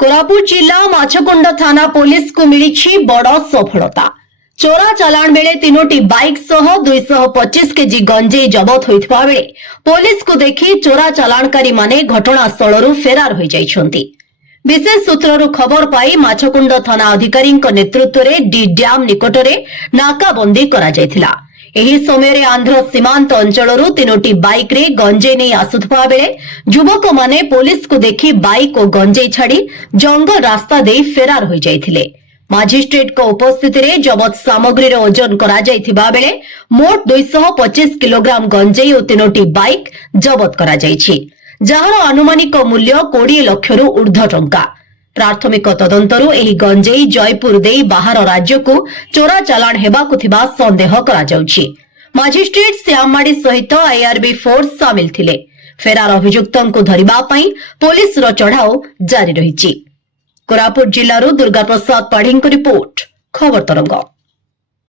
कोरापुट जिला माछकुंड थाना पुलिस को मिली बड़ सफलता। चोरा चालाण बेले 3टी बाइक सह 225 केजी गंजेई जबत होइथिबा बेले पुलिस को देखि चोरा चालाणकारी माने घटनास्थल फेरार हो जाइछन्ति। विशेष सूत्ररु खबर पाई माछकुंड थाना अधिकारी नेतृत्व में डी डैम निकटरे नाकाबंदी करा जायथिला। एही समय आंध्र सीमांत अंचलरू 3टी बाइक रे गंजेई नहीं आसुथबा बेले युवक माने पुलिस को देखि बाइक और गंजेई छाड़ी जंगल रास्ता दे फेरार हो जाइथिले। मजिस्ट्रेट को उपस्थिति रे जबत सामग्री रे ओजन करा जाइथिबा बेले मोट 225 किलोग्राम गंजेई और 3टी बाइक जबत करा जाइछि, जहार आनुमानिक मूल्य 20 लाख रु ऊर्ध्व टंका। प्राथमिक तदंतरू एही गंजेई जयपुर देई बाहर राज्य को चोरा चालाण हेबाकु थिबा संदेह करा जाउछि। मजिस्ट्रेट श्याममाड़ी सहित आईआरबी फोर्स सामिल थिले। फेरार अभियुक्तों को धरिबा पई पुलिस रो चढ़ाओ जारी रहिछि। कोरापुट जिल्लारू दुर्गा प्रसाद पाढ़ी रिपोर्ट, खबर तरंग।